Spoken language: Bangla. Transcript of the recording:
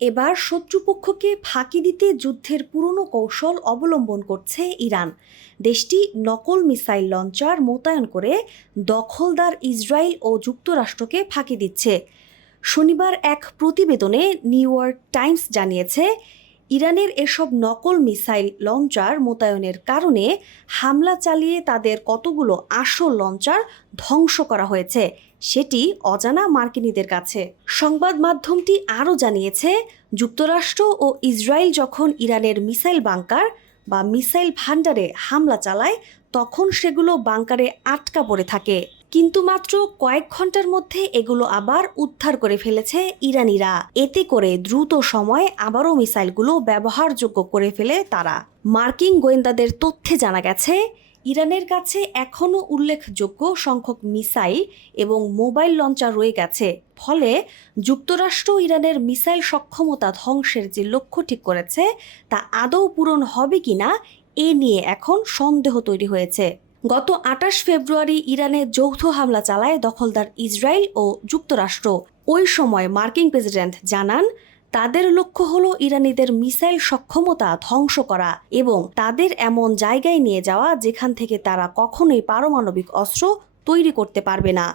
এবার শত্রুপক্ষকে ফাঁকি দিতে যুদ্ধের পুরনো কৌশল অবলম্বন করছে ইরান। দেশটি নকল মিসাইল লঞ্চার মোতায়েন করে দখলদার ইসরায়েল ও যুক্তরাষ্ট্রকে ফাঁকি দিচ্ছে। শনিবার এক প্রতিবেদনে নিউ ইয়র্ক টাইমস জানিয়েছে, ইরানের এসব নকল মিসাইল লঞ্চার মোতায়েনের কারণে হামলা চালিয়ে তাদের কতগুলো আসল লঞ্চার ধ্বংস করা হয়েছে সেটি অজানা মার্কিনীদের কাছে। সংবাদ মাধ্যমটি আরও জানিয়েছে, যুক্তরাষ্ট্র ও ইসরায়েল যখন ইরানের মিসাইল বাংকার বা মিসাইল ভান্ডারে হামলা চালায় তখন সেগুলো বাংকারে আটকা পড়ে থাকে, কিন্তু মাত্র কয়েক ঘন্টার মধ্যে এগুলো আবার উদ্ধার করে ফেলেছে ইরানিরা। এতে করে দ্রুত সময়ে আবারও মিসাইলগুলো ব্যবহারযোগ্য করে ফেলে তারা। মার্কিন গোয়েন্দাদের তথ্যে জানা গেছে, ইরানের কাছে এখনও উল্লেখযোগ্য সংখ্যক মিসাইল এবং মোবাইল লঞ্চার রয়ে গেছে। ফলে যুক্তরাষ্ট্র ইরানের মিসাইল সক্ষমতা ধ্বংসের যে লক্ষ্য ঠিক করেছে তা আদৌ পূরণ হবে কিনা এ নিয়ে এখন সন্দেহ তৈরি হয়েছে। গত ২৮ ফেব্রুয়ারি ইরানে যৌথ হামলা চালায় দখলদার ইসরায়েল ও যুক্তরাষ্ট্র। ওই সময় মার্কিন প্রেসিডেন্ট জানান, তাদের লক্ষ্য হলো ইরানিদের মিসাইল সক্ষমতা ধ্বংস করা এবং তাদের এমন জায়গায় নিয়ে যাওয়া যেখান থেকে তারা কখনোই পারমাণবিক অস্ত্র তৈরি করতে পারবে না।